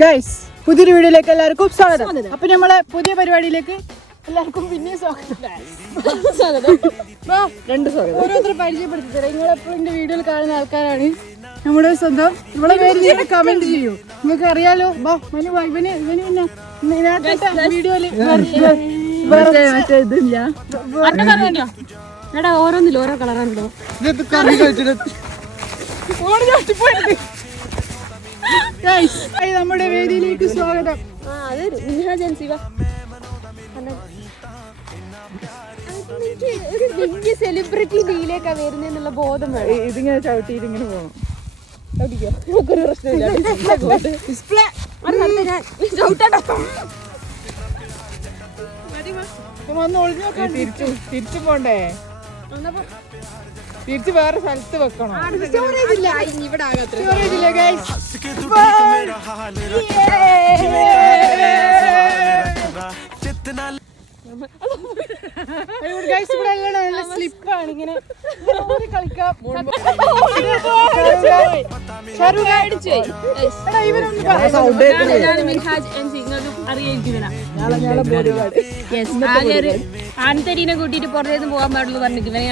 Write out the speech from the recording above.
Guys പുതിയൊരു വീഡിയോയിലേക്ക് എല്ലാവർക്കും സ്വാഗതം. അപ്പൊ നമ്മളെ പുതിയ പരിപാടിയിലേക്ക് എല്ലാവർക്കും പിന്നെയും സ്വാഗതം. ഓരോരുത്തർ പരിചയപ്പെടുത്തി തരാം. നിങ്ങൾ എപ്പോഴും എന്റെ വീഡിയോയിൽ കാണുന്ന ആൾക്കാരാണ്. നമ്മുടെ സ്വന്തം നമ്മളെ പേര് കമന്റ് ചെയ്യൂ. നിങ്ങൾക്ക് അറിയാലോ. മനു ഇവന് പിന്നെ വീഡിയോയില് ഓരോന്നില്ല ഓരോ കളറാണല്ലോ. നമ്മുടെ വേദിയിലേക്ക് സ്വാഗതം. വലിയ സെലിബ്രിറ്റി ഡീലേക്കാ വരുന്നുള്ള ബോധം വേണം. ഇതിങ്ങനെ ചവിട്ടിയിട്ട് ഇങ്ങനെ പോകണം. തിരിച്ചു പോണ്ടേ? തിരിച്ച് വേറെ സ്ഥലത്ത് വെക്കണം. സ്ലിപ്പാണ് ഇങ്ങനെ കളിക്കാം. ആൺതരീനെ കൂട്ടിട്ട് പുറത്തേന്ന് പോകാൻ പാടുള്ളൂ പറഞ്ഞിട്ട് ഇവനെ